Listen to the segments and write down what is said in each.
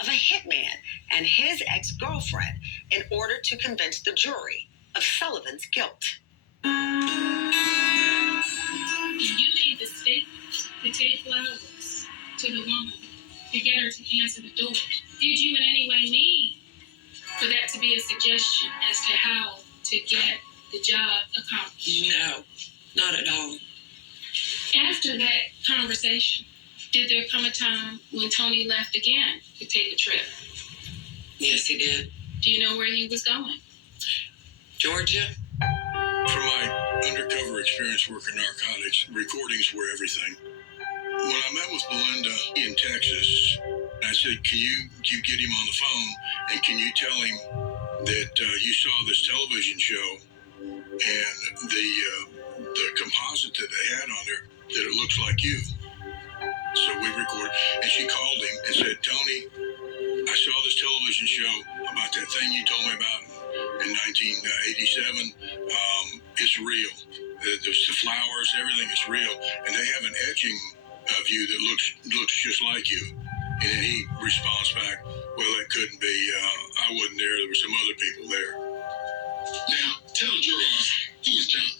of a hitman and his ex-girlfriend in order to convince the jury of Sullivan's guilt. You made the statement to take flowers to the woman to get her to answer the door. Did you in any way mean for that to be a suggestion as to how to get the job accomplished? No, not at all. After that conversation, did there come a time when Tony left again to take a trip? Yes, he did. Do you know where he was going? Georgia? From my undercover experience working narcotics, recordings were everything. When I met with Belinda in Texas, I said, can you get him on the phone and can you tell him that you saw this television show and the composite that they had on there, that it looks like you. So we recorded, and she called him and said, Tony, I saw this television show about that thing you told me about in 1987. It's real. The flowers, everything is real. And they have an etching of you that looks just like you. And then he responds back, well, it couldn't be. I wasn't there. There were some other people there. Now, tell the jurors, who is John?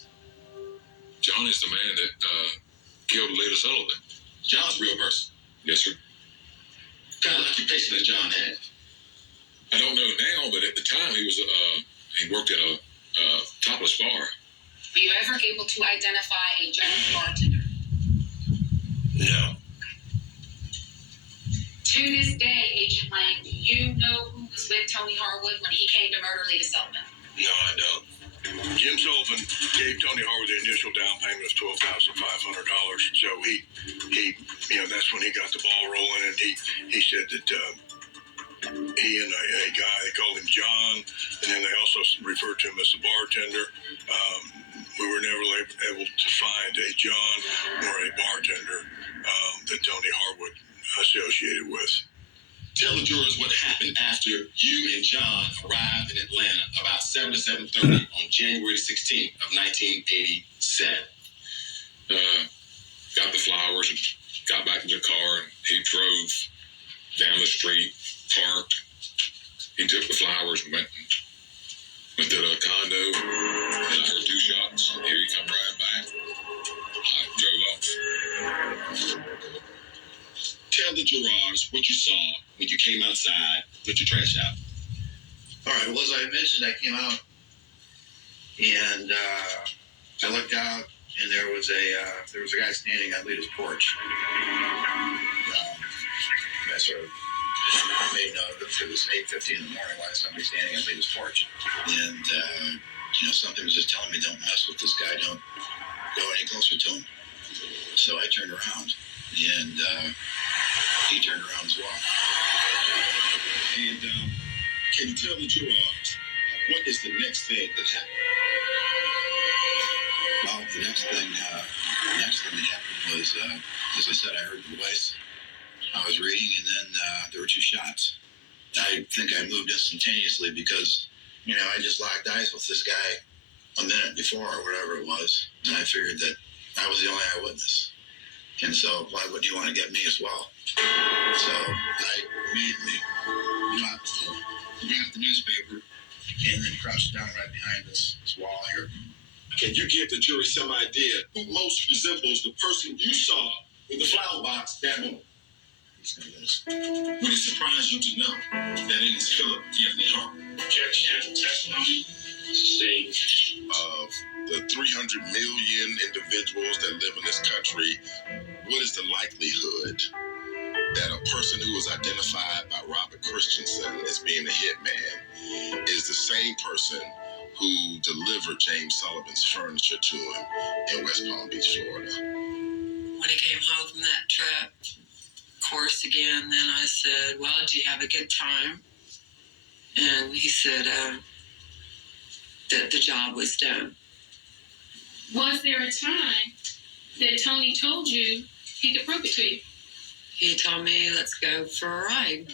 John is the man that killed Leda Sullivan. John's a real person. Yes, sir. What kind of occupation does John have? I don't know now, but at the time he worked at a topless bar. Were you ever able to identify a Jones bartender? No. To this day, Agent Lang, do you know who was with Tony Harwood when he came to murder Leda Sullivan? No, I don't. Jim Sullivan gave Tony Harwood the initial down payment of $12,500. So he, that's when he got the ball rolling, and he said that he and a guy, they called him John, and then they also referred to him as the bartender. We were never able to find a John or a bartender that Tony Harwood associated with. Tell the jurors what happened after you and John arrived in Atlanta about 7 to 7:30 on January 16th of 1987. Got the flowers and got back in the car, and he drove down the street, parked. He took the flowers and went to the condo, and I heard 2 shots. Here he come riding back. I drove off. Tell the jurors what you saw when you came outside, put your trash out. All right, well, as I mentioned, I came out and I looked out, and there was a guy standing on Leda's porch. I sort of made note of it. It was 8:50 in the morning. Why is somebody standing on Leda's porch? And something was just telling me, don't mess with this guy. Don't go any closer to him. So I turned around, and he turned around as well. And can you tell the jurors what is the next thing that happened? Well, the next thing that happened was, as I said, I heard the voice. I was reading, and then there were 2 shots. I think I moved instantaneously because, I just locked eyes with this guy a minute before or whatever it was, and I figured that I was the only eyewitness. And so, why would you want to get me as well? So I immediately grabbed the newspaper and then crouched down right behind this wall here. Can you give the jury some idea who most resembles the person you saw in the flower box that moment? Would it surprise you to know that it is Philip Anthony Harwood? Objection, testimony sustained. Of the 300 million individuals that live in this country, what is the likelihood that a person who was identified by Robert Christensen as being a hitman is the same person who delivered James Sullivan's furniture to him in West Palm Beach, Florida? When he came home from that trip, of course, again, then I said, well, did you have a good time? And he said that the job was done. Was there a time that Tony told you he could prove it to you? He told me, let's go for a ride.